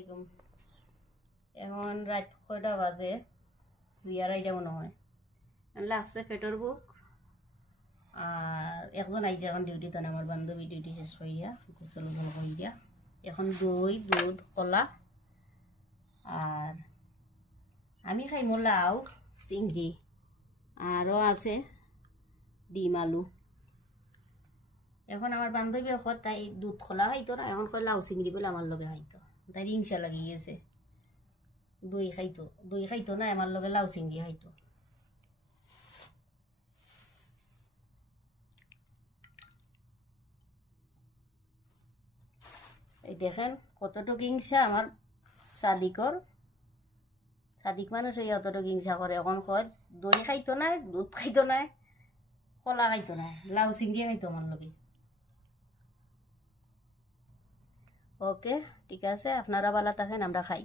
আলাইকুম। এখন রাত কয়টা বাজে? 2:30 মনে হয়। লাগছে পেটের বুক। আর একজন আইছে এখন ডিউটি তো আমার বান্ধবী ডিউটি শেষ করিয়া গোসল করিয়া এখন দই দুধ কলা আর আমি খাইমো লাউ চিংড়ি আরও আছে ডিম আলু। এখন আমার বান্ধবী এখন তাই দুধ খোলা খাইতো না, এখন কয় লাউ চিংড়ি বলে আমার লগে খাইতো, তাই হিংসা লাগি গেছে। দই খাইতো না, আমার লগে লাউ চিংড়ি খাইতো। এই দেখেন কতটুকু হিংসা আমার সাদিকর। সাদিক মানুষ এই অতটুকু হিংসা করে। এখন কয় দই খাইতো না, দুধ খাইতো না, কলা খাইতো না, লাউ চিংড়ি খাইতো আমার লগে। ওকে, ঠিক আছে, আপনারা ভালো থাকেন, আমরা খাই।